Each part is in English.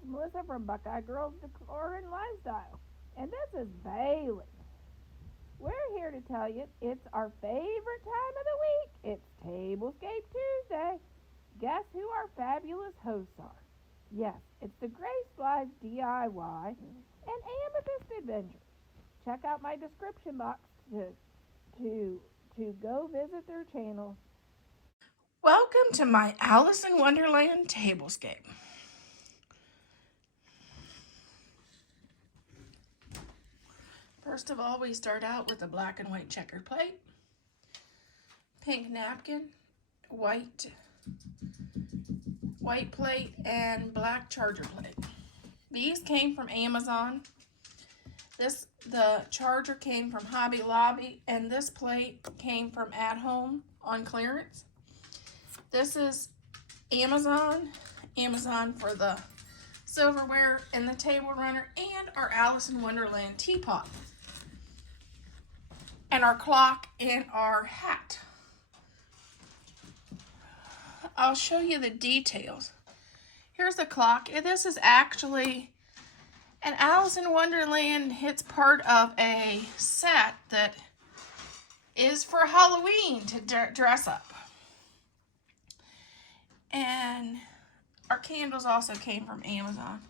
is Melissa from Buckeye Girls Decor and Lifestyle. And this is Bailey. We're here to tell you it's our favorite time of the week. It's Tablescape Tuesday. Guess who our fabulous hosts are? Yes, it's the Grace Lives DIY and Amethyst Adventure. Check out my description box to go visit their channel. Welcome to my Alice in Wonderland tablescape. First of all, we start out with a black and white checkered plate, pink napkin, white plate, and black charger plate. These came from Amazon. The charger came from Hobby Lobby, and this plate came from At Home on clearance. This is Amazon for the silverware and the table runner, and our Alice in Wonderland teapot, and our clock and our hat. I'll show you the details. Here's the clock. This is actually an Alice in Wonderland. It's part of a set that is for Halloween to dress up. And our candles also came from Amazon.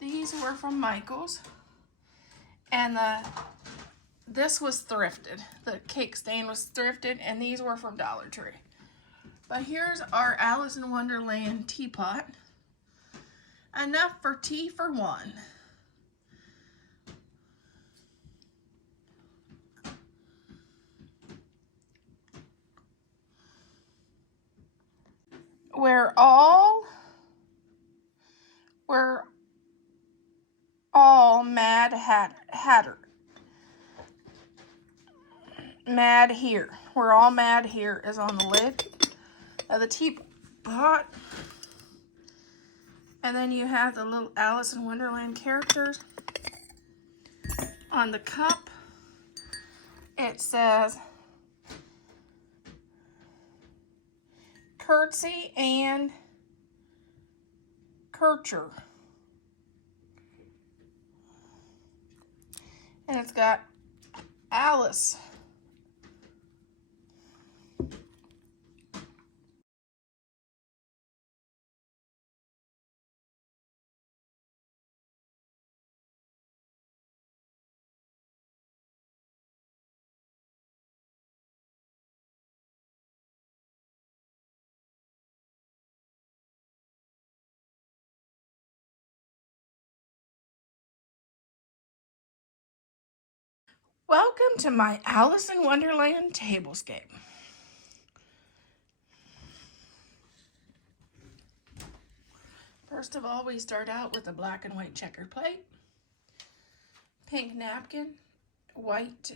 These were from Michael's. And this was thrifted. The cake stand was thrifted, and these were from Dollar Tree. But here's our Alice in Wonderland teapot. Enough for tea for one. We're all Mad Hatter. Mad Here. We're all Mad Here is on the lid of the teapot. And then you have the little Alice in Wonderland characters. On the cup, it says Curtsy and Kircher. And it's got Alice. Welcome to my Alice in Wonderland tablescape. First of all, we start out with a black and white checkered plate, pink napkin, white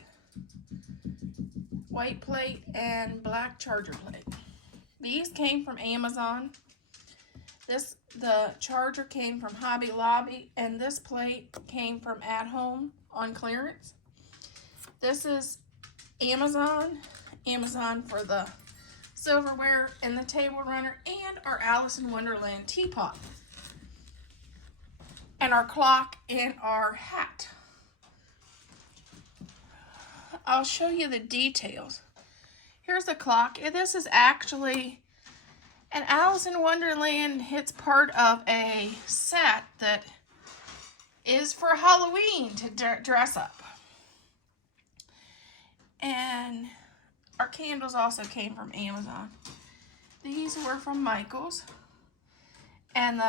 plate, and black charger plate. These came from Amazon. The charger came from Hobby Lobby, and this plate came from At Home on clearance. This is Amazon for the silverware and the table runner, and our Alice in Wonderland teapot, and our clock and our hat. I'll show you the details. Here's the clock. This is actually an Alice in Wonderland. It's part of a set that is for Halloween to dress up. And our candles also came from Amazon. These were from Michael's. And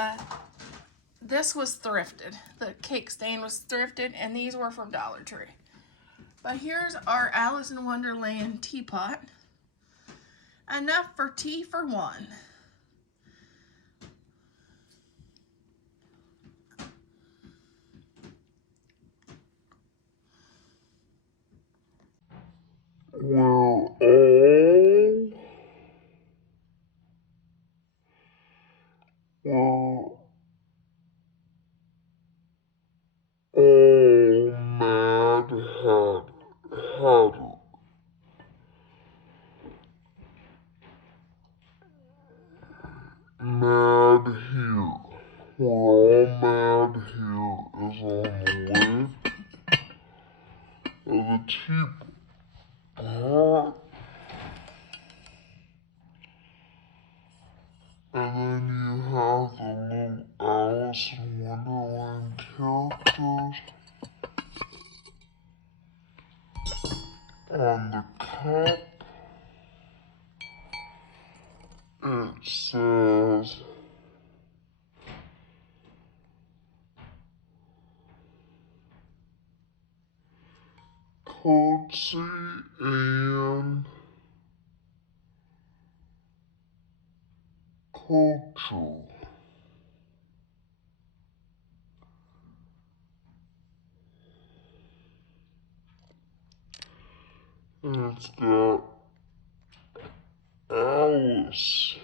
this was thrifted. The cake stand was thrifted, and these were from Dollar Tree. But here's our Alice in Wonderland teapot. Enough for tea for one. We're all Mad Hatter. Mad Here where I'm at here is on the left of the teapot. And then you have the little Alice in Wonderland characters. On the cup, it says Coatsy and Culture. And it's got Alice.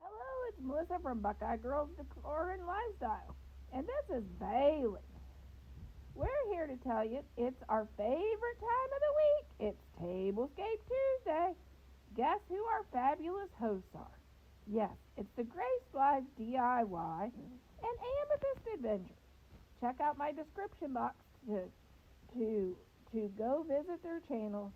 Hello, it's Melissa from Buckeye Girls Decor and Lifestyle, and this is Bailey. We're here to tell you it's our favorite time of the week. It's Tablescape Tuesday. Guess who our fabulous hosts are? Yes, it's the Grace Live DIY and Amethyst Adventure. check out my description box to go visit their channel